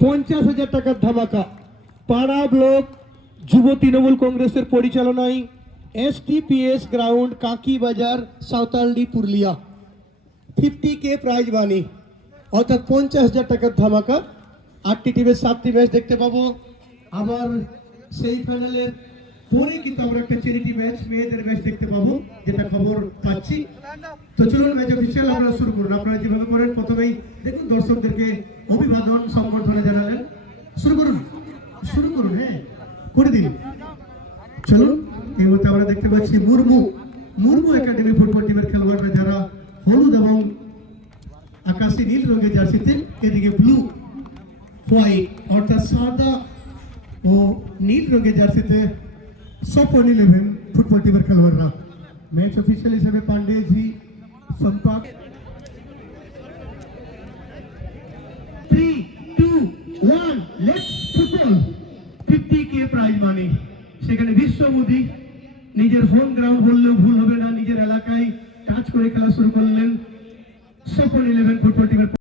50,000 টাকার ধামাকা পাড়া ব্লক যুব তৃণমূল কংগ্রেসের পরিচালনায় STPS গ্রাউন্ড কাকি বাজার Santaldih Purulia 50K prize money অর্থাৎ 50,000 টাকার ধামাকা। 8টি টিমের 7টি ম্যাচ দেখতে পাবো। আবার সেই ফাইনালের পরে কিন্তু আমরা একটা চ্যারিটি ম্যাচ মেয়েদের ম্যাচ দেখতে পাবো, যেটা খবর পাচ্ছি। তো চলুন ম্যাচ অফিসিয়াল আমরা শুরু করুন। আপনারা যেভাবে করেন প্রথমেই দেখুন দর্শকদেরকে অভিবাদন সম্বর্ধনা জানালেন। শুরু করুন হ্যাঁ করে দিন। চলুন এই মুহূর্তে আমরা দেখতে পাচ্ছি মুর্মু একাডেমি ফুটবল টিমের খেলোয়াড়রা যারা হলুদ এবং আকাশি নীল রঙের জার্সিতে, এদিকে ব্লু হোয়াইট অর্থাৎ সাদা ও নীল রঙের জার্সিতে সপন 11 ফুটবল টিমের খেলোয়াড়রা। ম্যাচ অফিসিয়াল হিসেবে Pandeyji সম্পাক। 3, 2, 1 let's football. 50K prize money. সেখানে বিশ্ব মোদি নিজের হোম গ্রাউন্ড বললেও ভুল হবে না, নিজের এলাকায় কাজ করে খেলা শুরু করলেন সপন 11 ফুটবল টিমের।